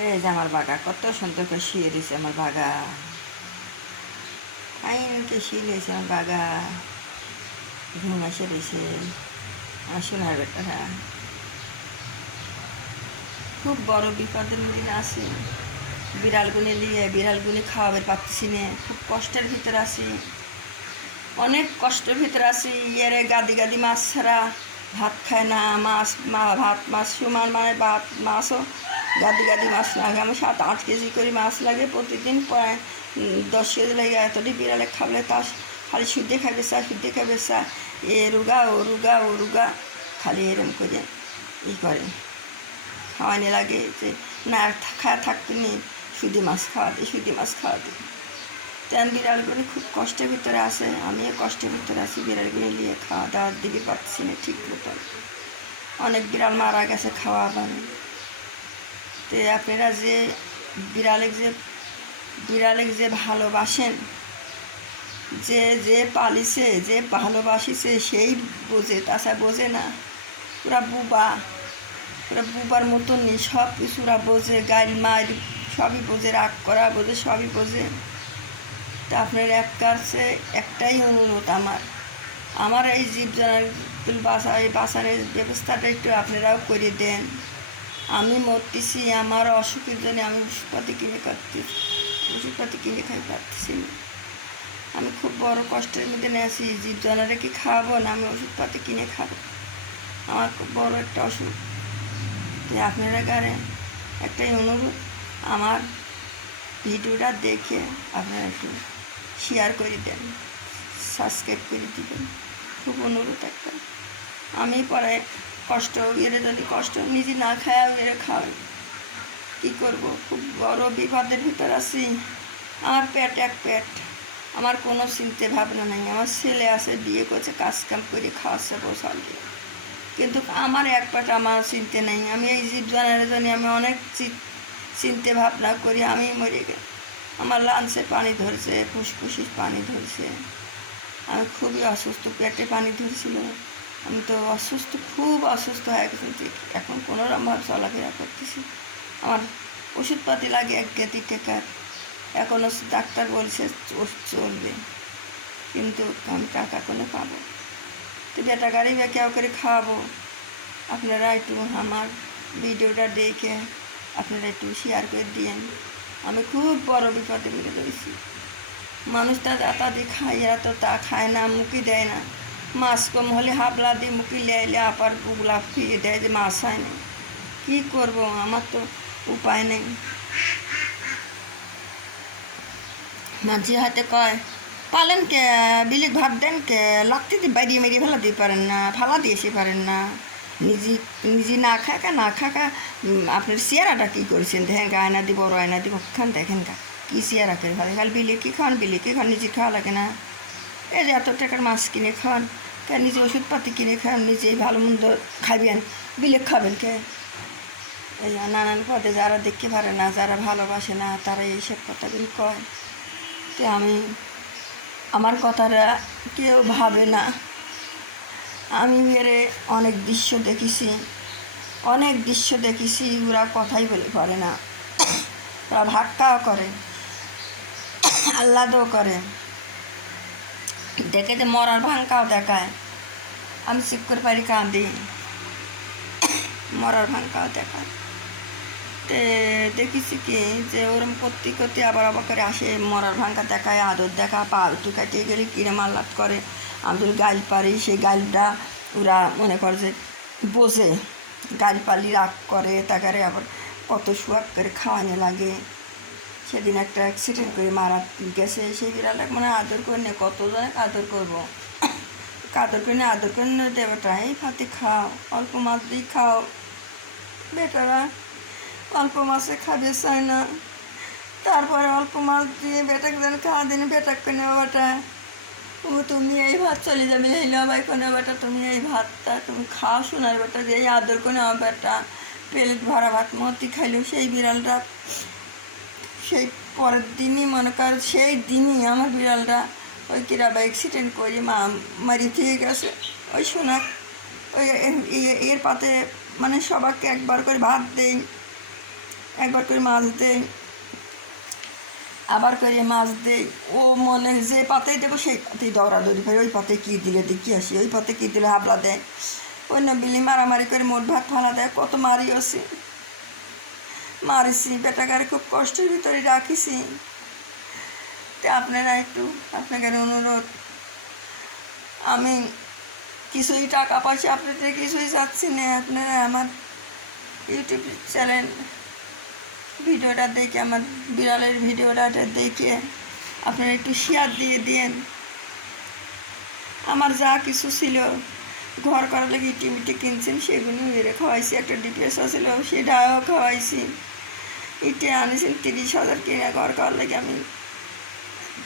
এই যে আমার বাগা কত সুন্দর করে শুয়ে দিয়েছে আমার বাগা। আইনকে শুয়ে দিয়েছে আমার বাগা। ঘুম এসে দিয়েছে আমার সোনার বেটারা। খুব বড় বিপদের দিন আছে। বিড়ালগুনি নিয়ে বিড়ালগুনি খাওয়াবে পাচ্ছি না, খুব কষ্টের ভিতরে আছি, অনেক কষ্টের ভিতরে আছি। ইয়েরে গাদি গাদি মাছ ছাড়া ভাত খায় না, মাছ ভাত মাছ সমান, মানে ভাত মাছও গাদি গাদি মাছ লাগে। আমার 7-8 কেজি করে মাছ লাগে প্রতিদিন, প্রায় 10 কেজি লাগে। এতটি বিড়ালে খাবলে তা খালি শুদ্ধে খাবে চা, শুদ্ধে খাবে চা, এ রুগা ও রুগা ও রুগা, খালি এরম করে করে খাওয়ানি লাগে যে না খাওয়া থাকতে নেই, শুধু মাছ খাওয়া দিই, শুধু মাছ খাওয়া দিই। তেন বিড়ালগুলি খুব কষ্টের ভিতরে আছে, আমিও কষ্টের ভিতরে আছি। বিড়ালগুলি নিয়ে খাওয়া দাওয়ার দিকে পাচ্ছি না ঠিক মতন। অনেক বিড়াল মারা গেছে খাওয়া পানি। তো আপনারা যে বিড়ালে যে ভালোবাসেন, যে যে পালিছে, যে ভালোবাসিছে সেই বোঝে, তাছাড়া বোঝে না। ওরা বুবার মতন নেই, সব কিছু ওরা বোঝে, গাইল মার সবই বোঝে, রাগ করা বোঝে, সবই বোঝে। তা আপনার কাছে একটাই অনুরোধ আমার এই জীবজন্তু বাঁচানোর ব্যবস্থাটা একটু আপনারাও করে দেন। আমি মরতেছি, আমার অসুখের জন্য আমি ওষুধপাতি কিনে খাই পারতেছি না। আমি খুব বড় কষ্টের মধ্যে আছি। জীবজনারে কি খাওয়াবো না আমি ওষুধপাতি কিনে খাবো? আমার খুব বড় একটা অসুখ। আপনারা গারে একটাই অনুরোধ, আমার ভিডিওটা দেখে আপনারা একটু শেয়ার করে দেন, সাবস্ক্রাইব করে দিবেন, খুব অনুরোধ একটা। আমি পরে কষ্ট যদি কষ্ট নিজে না খায় এরা খাওয়াই, কী করবো? খুব বড় বিপদের ভিতর আছি। আমার এক পেট, আমার কোনো চিন্তা ভাবনা নেই। আমার ছেলে আছে, বিয়ে করছে, কাজ কাম করে খাওয়াচ্ছে বসাল দিয়ে, কিন্তু আমার এক পেট আমার চিনতে নেই। আমি এই জীবজনের জন্য আমি অনেক চিন্তা ভাবনা করি। আমি মরে গেছি, আমার লাঞ্চে পানি ধরছে, ফুসফুসির পানি ধরছে, আমি খুবই অসুস্থ, পেটে পানি ধরছিল। আমি তো অসুস্থ, খুব অসুস্থ হয়ে গেছি। এখন কোনোরকমভাবে চলাফেরা করতেছি। আমার ওষুধপাতি লাগে 1-2 টাকার, এখনও ডাক্তার বলছে চলবে, কিন্তু আমি টাকা কোনো পাবো তো বেটা গাড়ি বা কেউ করে খাওয়াবো। আপনারা একটু আমার ভিডিওটা দেখে আপনারা একটু শেয়ার করে দিয়েন। আমি খুব বড় বিপদে মেরে রয়েছি। মানুষটা যাতা দিয়ে খায়, এরা তো তা খায় না, মুখি দেয় না। মাছ কম হলে হাবলা দিয়ে মুখি লেলে আবার গুগলা ফিরে দেয় যে মাছ হয় না। কী করবো? আমার তো উপায় নেই। মাঝে হাতে কয় পালেন কে, বিলিক ভাত দেন কে, লাগতে দিয়ে বাইরে মেরিয়ে ফেলা দিয়ে পারেন না, ফালা দিয়ে এসে পারেন না। নিজে না খাকা আপনার চেয়ারাটা কী করেছেন? দেখেন গা, আয়না দিব, বড় আয়না দিব, খান দেখেন গা কী চেয়ারা করে ভালো। খালি বিলে কি খান, নিজে খাওয়া লাগে না? এই যে এত টাকার মাছ কিনে খান, কে নিজে ওষুধপাতি কিনে খান, নিজেই ভালো মন্দ খাবেন, বিলে খাবেন কে? এই নানান পদে যারা দেখতে পারে না, যারা ভালোবাসে না, তারা এইসব কথাগুলি কয়। তো আমার কথাটা কেউ ভাবে না। আমি এরে অনেক দৃশ্য দেখেছি, ওরা কথাই বলে পারে না। ওরা ভাক্কাও করে, আহ্লাদও করে, দেখে যে মরার ভাঙ্কাও দেখায়। আমি চিক করে পারি কাঁদি, মরার ভাঙ্কাও দেখায়। তে দেখেছি কি যে ওরম করতে আবার করে আসে, মরার ভাঙ্কা দেখায়, আদর দেখা, পা একটু কাটিয়ে গেলে কিনে মাল্লাত করে। আমি যদি গাইল পারি, সেই গাইলটা ওরা মনে করে যে বোঝে, গাইল পালি রাগ করে, তাকারে আবার কত সুয়াদ করে খাওয়ানো লাগে। সেদিন একটা অ্যাক্সিডেন্ট করে মারা গেছে, সেই বিড়ালে মানে আদর করে নিয়ে কতজনে আদর করবো, আদর করে নিয়ে দেবেটা এই ফাতে খাও, অল্প মাছ দিয়ে খাও। বেটারা অল্প মাছে খাবে চায় না, তারপরে অল্প মাছ দিয়ে বেটাকে যেন খাওয়া দিন, বেটাক কেনে বাবাটা ও তুমি এই ভাত চলে যাবে, এই নবাই কোনো বেটা তুমি এই ভাতটা তুমি খাও, শোনার বেটা যে এই আদর করে আমার বেটা প্লেট ভরা ভাত মতি খাইলো। সেই বিড়ালটা সেই পরের দিনই মনে কর, সেই দিনই আমার বিড়ালটা ওই কিরাবা অ্যাক্সিডেন্ট করে মারি দিয়ে গেছে। ওই শোনা ওই এর পাতে মানে সবাইকে একবার করে ভাত দেই, একবার করে মাছ দেই, আবার করে মাছ দেই। ও মনে যে পাতেই দেবো সেই পাতেই দৌড়াদৌড়ি করে, ওই পাতে কী দিলে দেখি আসি, ওই পাতে কী দিলে হাবলা দেয়, অন্য বিলি মারামারি করে মোট ভাত ফালা দেয়। কত মারিওছি, মারিছি, বেটাকারে খুব কষ্টের ভিতরে রাখিছি। তো আপনারা একটু, আপনাদের অনুরোধ, আমি কিছুই টাকা পয়সা আপনাদের কিছুই চাচ্ছি না। আপনারা আমার ইউটিউব চ্যানেল ভিডিওটা দেখে, আমার বিড়ালের ভিডিওটা দেখে আপনারা একটু শেয়ার দিয়ে দিন। আমার যা কিছু ছিল ঘর করার লাগে ইটি মিটি কিনছেন, সেগুলো মেরে খাওয়াইছি। একটা ডিপিএস ছিল সেটাও খাওয়াইছি। ইটে আনিয়েছেন 30,000 কিনে ঘর করার লাগে, আমি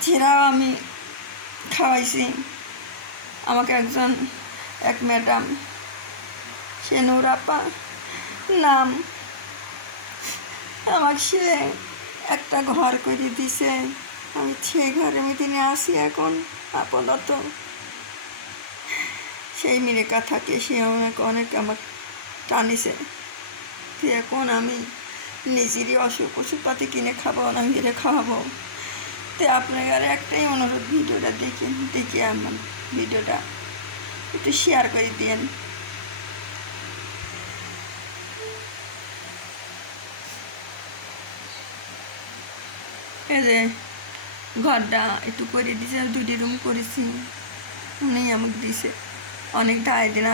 ছেঁড়াও আমি খাওয়াইছি। আমাকে এক ম্যাডাম, সে নূরাপা নাম, আমাকে সে একটা ঘর করে দিছে। আমি সেই ঘরের মধ্যে আসি এখন আপাতত। সেই মিনেকা থাকে, সে অনেক অনেক আমার টানিছে। এখন আমি নিজেরই ওষুধপাতি কিনে খাবো না, মেরে খাওয়াবো। তো আপনার একটাই অনুরোধ, ভিডিওটা দেখে আমার ভিডিওটা একটু শেয়ার করে দিন। এই যে ঘরটা একটু করে দিছে, 2টি রুম করেছি, উনি আমাকে দিছে। অনেক দায় দিন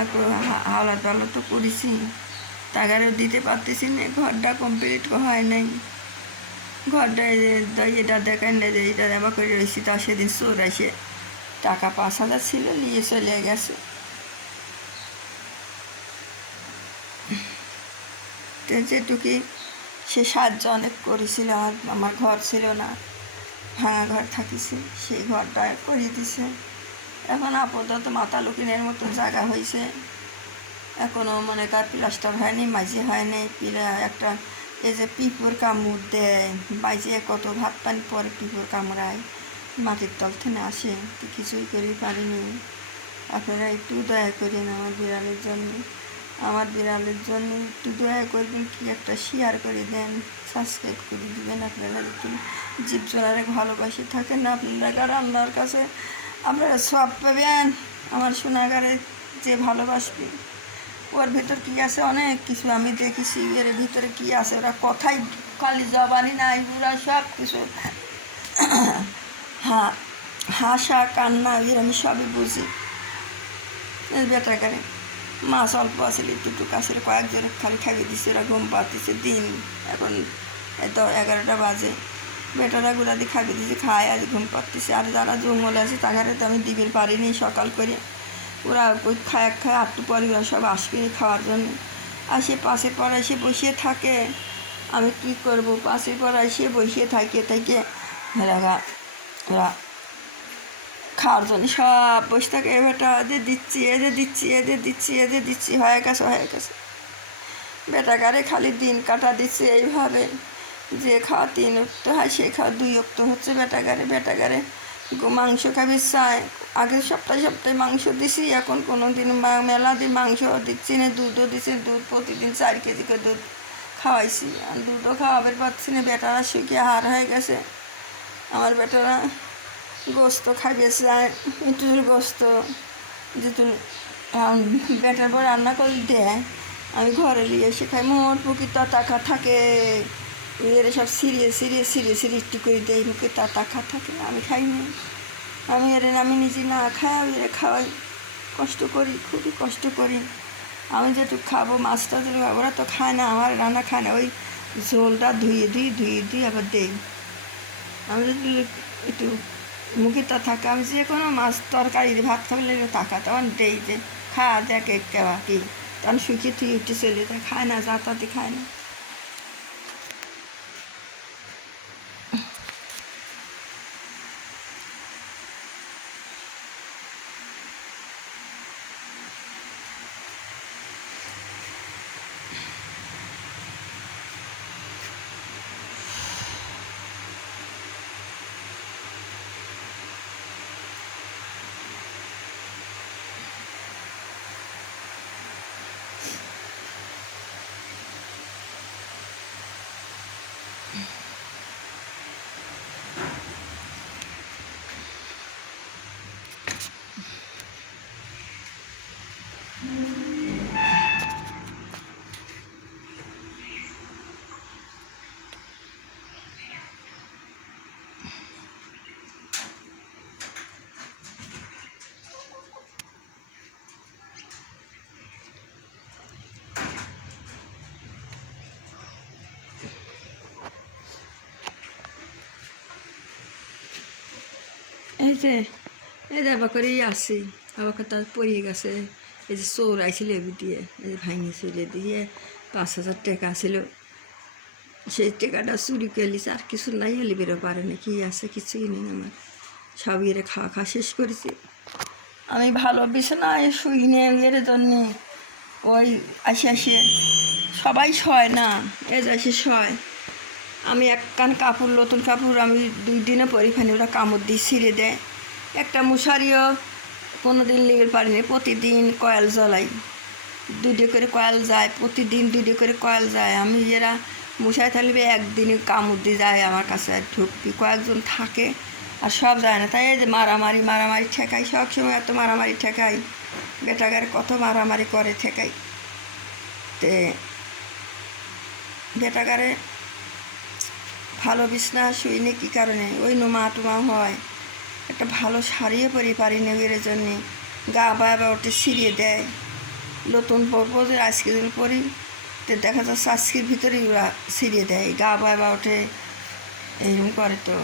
হাওলা টাওলা তো করেছি, টাকারও দিতে পারতেছি না। ঘরটা কমপ্লিট হয় নাই। ঘরটা এটা দেখেন না যে এটা এবার করে রয়েছি, তা সেদিন চোর আসে টাকা 5,000 ছিল নিয়ে চলে গেছে। তো যেটুকি সে সাহায্য অনেক করেছিল। আমার ঘর ছিল না, ভাঙা ঘর থাকিছে, সেই ঘরটা করে দিছে। এখন আপাতত মাথা লুকিনের মতো জায়গা হয়েছে। এখনও মনে কর প্লাস্টার হয়নি, মাঝে হয়নি। একটা এই যে পিঁপড় কামড় দেয়, বাইজে কত ভাত পানি পরে পিঁপড় কামড়ায়, মাটির তল থেকে আসে, তো কিছুই করে পারিনি। আপনারা একটু দয়া করেন আমার বিড়ালের জন্য, একটু দয়া করবেন, কি একটা শেয়ার করে দেন, সাবস্ক্রাইব করে দেবেন। আপনারা একটু জীবজলারে ভালোবাসে থাকেন না, আপনারা আল্লাহর কাছে আপনারা সব পাবেন। আমার সোনাগারে যে ভালোবাসবে, ওর ভেতর কী আছে অনেক কিছু আমি দেখেছি। এর ভিতরে কী আছে ওরা কথাই খালি জবানি নাই, ওরা সব কিছু হাসা কান্না এর আমি সবই বুঝি। বেটাকারে মাছ অল্প আসলে একটু আসলে কয়েকজনে খালি খাইয়ে দিচ্ছে, ওরা ঘুম পাতিছে দিন। এখন 11টা বাজে, বেটারা গুলা দিয়ে খাইয়ে দিচ্ছে, খায় আজ ঘুম পাতিছে। আর যারা জঙ্গলে আছে তাদের তো আমি দিবের পারিনি সকাল করে। ওরা ওই খায় 8টা পরে ওরা সব আসবে খাওয়ার জন্য। আসে পাশের পর এসে বসিয়ে থাকে, আমি কী করবো? পাশের পর এসে বসিয়ে থাকে ওরা খাওয়ার জন্য সব বসে থাকে। বেটা এদের দিচ্ছি, এদের দিচ্ছি, হয়ে গেছে। বেটাকারে খালি দিন কাটা দিচ্ছে এইভাবে, যে খাওয়া 3 অক্ত হয় সে খাওয়া 2 অক্ত হচ্ছে। বেটাকারে মাংস খাবি চায়। আগের সপ্তাহে মাংস দিছি, এখন কোনো দিন মেলা দিয়ে মাংস দিচ্ছি না। দুধও দিছি, দুধ প্রতিদিন 4 কেজি করে দুধ খাওয়াইছি, আর দুধও খাওয়াবে পারছি না। বেটারা শুকিয়ে হার হয়ে গেছে। আমার বেটারা গোস্ত খাইয়ে চায়, ইঁটুর গোস্ত যেহেতু বেটার পর রান্না করে দেয়, আমি ঘরে নিয়ে এসে খাই। মোট পুকি তাকা থাকে, এর সব সিরিয়ে একটু করে দেয়, মুখে তাকা থাকে, আমি খাই না। আমি নিজে না খাই, আমি এর খাওয়াই। কষ্ট করি, খুবই কষ্ট করি। আমি যেটুকু খাবো, মাছটা যেটুকু ওরা তো খায় না, আমার রান্না খায় না। ওই ঝোলটা ধুয়ে আবার দেই। আমি যদি একটু মুখিটা থাকে, আমি যে কোনো মাছ তরকারি ভাত খাবলে তাকা, তখন দেই যে খা দেখে কেবা কি, তখন শুকিয়ে তুই উঠে চলে যায়, খায় না, যাতাতে খায় না। এই যে আবার করেই আসি, আবার তার পড়িয়ে গেছে। এই যে চোর আইছিল এবি দিয়ে, এই যে ভাঙি চলে দিয়ে 5,000 টাকা ছিল, সেই টাকাটা চুরি করে লিছে। আর কিছু নাই, হলে বেরো পারে না, কি আছে কিছুই নেই আমার। সব ইয়ে খাওয়া খাওয়া শেষ করেছি আমি। ভালো বিছানায় শুই নিয়ে এর জন্যে ওই আসে সবাই শয় না, এ যাইছে শয়। আমি এক কান কাপড়, নতুন কাপড় আমি 2 দিনে পরি ফানি, ওরা কামড় দিয়ে ছিঁড়ে দেয়। একটা মশারিও কোনো দিন লেগে পারিনি। প্রতিদিন কয়েল জ্বলাই, 2 করে কয়েল যায়, প্রতিদিন 2 করে কয়েল যায়। আমি এরা মশারি থাকলে একদিনে কামড় দিয়ে যায় আমার কাছে, আর ঢুকবি কয়েকজন থাকে আর সব যায় না। তাই এই যে মারামারি ঠেকাই, সবসময় এত মারামারি ঠেকাই, বেটাগার কত মারামারি করে ঠেকাই। তে বেটাগারে ভালো বিছনা শুইনি কী কারণে, ওই নোমা টোমা হয়। একটা ভালো শাড়িও পরি পারি না, এর জন্যে গা বাবা ওটা ছিঁড়িয়ে দেয়। নতুন পরবো যে আজকে দিন পরি, তো দেখা যাচ্ছে আজকের ভিতরেই ওরা ছিঁড়িয়ে দেয়, গা বাবা ওঠে, এইরকম করে। তো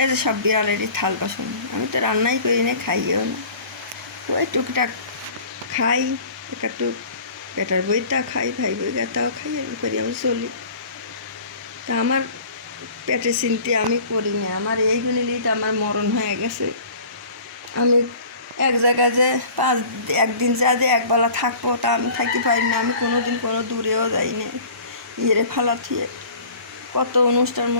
এই যে সব বিড়ালেরই থাল বাসন, আমি তো রান্নাই করি না, খাইও না। ওই টুকটাক খাই, একটু বেটার বইটা খাই, ভাই বই গাতাও খাই, এরকম করি আমি চলি। তা আমার পেটে চিনতে আমি করি না, আমার এইগুলি তো আমার মরণ হয়ে গেছে। আমি এক জায়গায় যে একদিন যে একবেলা থাকবো, তা আমি থাকতে পারি না। আমি কোনো দিন কোনো দূরেও যাই না, ইয়ে ফালা থিয়ে। কত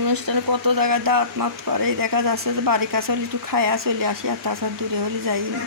অনুষ্ঠানে কত জায়গায় দাওয়াত মাত করে, দেখা যাচ্ছে যে বাড়ির কাছে হলে একটু খায়া চলে আসি, আর তাছাড়া দূরে হলে যাই না।